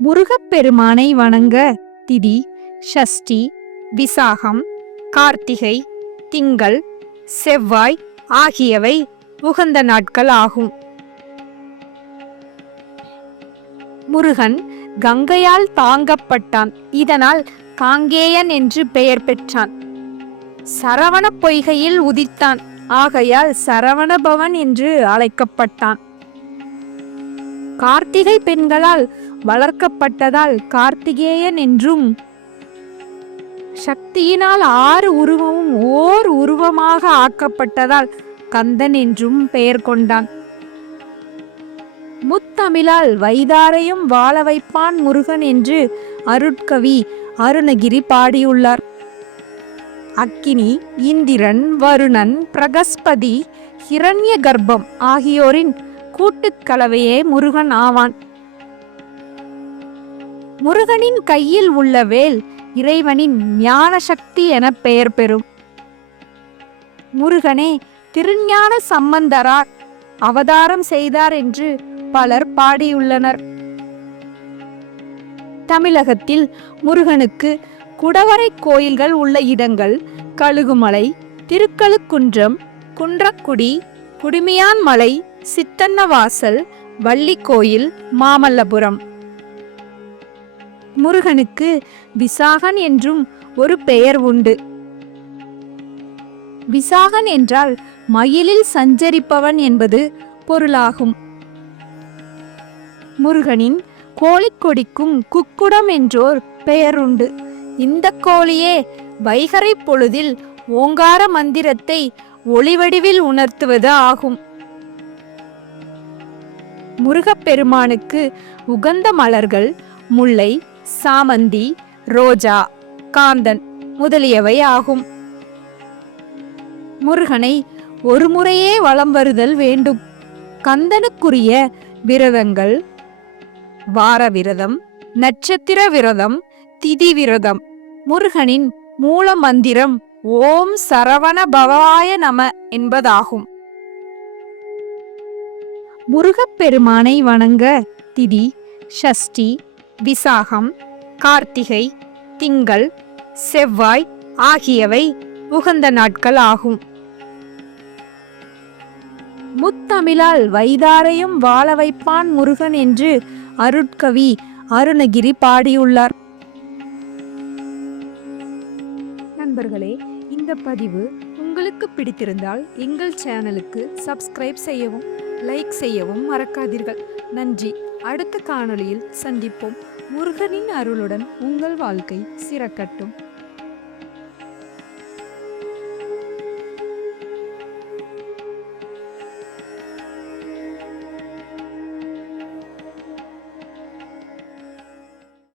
முருகப்பெருமானை வணங்க திதி ஷஷ்டி, விசாகம், கார்த்திகை, திங்கள், செவ்வாய் ஆகியவை உகந்த நாட்கள் ஆகும். முருகன் கங்கையால் தாங்கப்பட்டான். இதனால் காங்கேயன் என்று பெயர் பெற்றான். சரவண பொய்கையில் உதித்தான். ஆகையால் சரவணபவன் என்று அழைக்கப்பட்டான். கார்த்திகை பெண்களால் வளர்க்கப்பட்டதால் கார்த்திகேயன் என்றும், சக்தியினால் 6 உருவமும் ஓர் உருவமாக ஆக்கப்பட்டதால் கந்தன் என்றும் பெயர் கொண்டான். முத்தமிழால் வைதாரையும் வாழ வைப்பான் முருகன் என்று அருட்கவி அருணகிரி பாடியுள்ளார். அக்கினி, இந்திரன், வருணன், பிரகஸ்பதி, ஹிரண்ய கர்ப்பம் ஆகியோரின் கூட்டுக்கலவையே முருகன் ஆவான். முருகனின் கையில் உள்ள வேல் இறைவனின் ஞான சக்தி என பெயர் பெறும். முருகனே திருஞான சம்பந்தரார் அவதாரம் செய்தார் என்று பலர் பாடியுள்ளனர். தமிழகத்தில் முருகனுக்கு குடவரை கோயில்கள் உள்ள இடங்கள் கழுகுமலை, திருக்கழுக்குன்றம், குன்றக்குடி, குடுமியான்மலை, சித்தன்னவாசல், வள்ளிக்கோயில், மாமல்லபுரம். முருகனுக்கு விசாகன் என்றும் ஒரு பெயர் உண்டு. விசாகன் என்றால் மயிலில் சஞ்சரிப்பவன் என்பது பொருளாகும். முருகனின் கோழிக்கொடிக்கும் குக்குடம் என்றோர் பெயருண்டு. இந்த கோழியே வைகறை பொழுதில் ஓங்கார மந்திரத்தை ஒளிவடிவில் உணர்த்துவது ஆகும். முருகப்பெருமானுக்கு உகந்த மலர்கள் முல்லை, சாமந்தி, ரோஜா, காந்தன் முதலியவை ஆகும். முருகனை ஒரு முறையே வலம் வருதல் வேண்டும். கந்தனுக்குரிய விரதங்கள் வார விரதம், நட்சத்திர விரதம், திதி விரதம். முருகனின் மூல மந்திரம் ஓம் சரவண பவாய நம என்பதாகும். முருகப்பெருமானை வணங்க திதி ஷஷ்டி, விசாகம், கார்த்திகை, திங்கள், செவ்வாய் ஆகியவை உகந்த நாட்கள் ஆகும். முத்தமிழால் வைதாரையும் வாழ வைப்பான் முருகன் என்று அருட்கவி அருணகிரி பாடியுள்ளார். நண்பர்களே, இந்த பதிவு உங்களுக்கு பிடித்திருந்தால் எங்கள் சேனலுக்கு சப்ஸ்கிரைப் செய்யவும், லைக் செய்யவும் மறக்காதீர்கள். நன்றி. அடுத்த காணொளியில் சந்திப்போம். முருகனின் அருளுடன் உங்கள் வாழ்க்கை சிறக்கட்டும்.